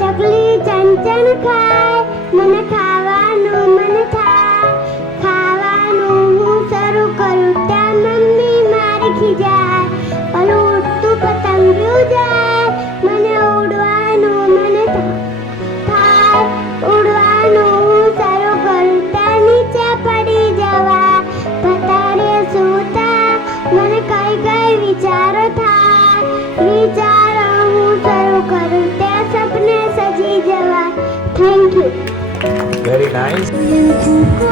ચકલી ચંચન ખાય, મને ખાવાનું મન થાય. ખાવાનું હું શરૂ કરું ત્યાં મમ્મી મારી ખીજાય. ઓલું ઉડતું પતંગિયું જાય, મને ઉડવાનું મન થાય. ઉડવાનું હું શરૂ કરું ત્યાં નીચે પડી જવાય. પતારે સૂતા મને કઈ કઈ વિચારો થાય. વિચારો હું શરૂ કરું ત્યાં સપને સજી જવાય. Thank you. Very nice. દિલ को